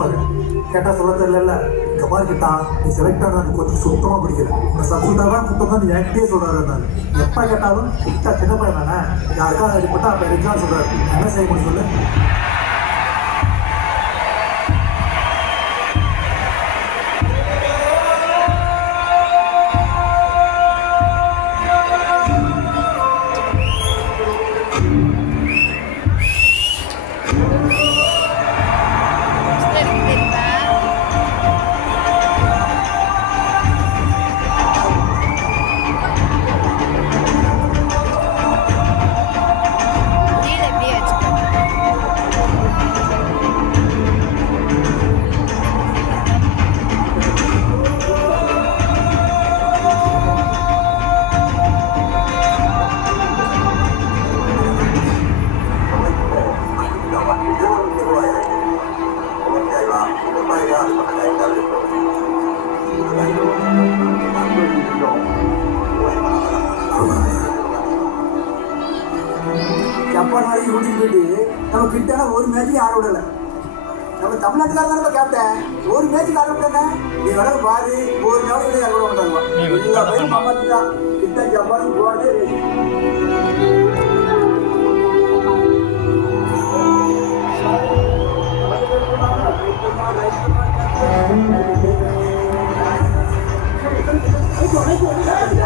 பாரு. கேட்டா சொல்ல தெரியல. இங்க பாரு கிட்டா, நீ செலக்ட் ஆனது கொஞ்சம் சுத்தமா பிடிக்கல. இந்த சகுந்தாதான் குத்தம் தான் என்கிட்டயே சொல்றாரு இருந்தாரு. எப்ப கேட்டாலும் கிட்டா சின்ன பையன் தானே, யாருக்காவது அடிப்பட்டா அப்ப இருக்கான்னு சொல்றாரு. என்ன செய்ய முடியும் சொல்லு? ஜப்பான் வரைக்கும் கூட்டிட்டு போயிட்டு நம்ம கிட்ட ஒரு மேட்சுக்கு ஆட விடல. நம்ம தமிழ்நாட்டுக்காரங்க நம்ம கேப்டன் ஒரு மேட்சுக்கு ஆட விட்டேன். நீ வர பாரு, ஒரு நாள் கூட ஆட விட மாட்டாங்க. எல்லா பையனும் மாமாத்திட்டான். கிட்ட ஜப்பானுக்கு போவாது. Let's go.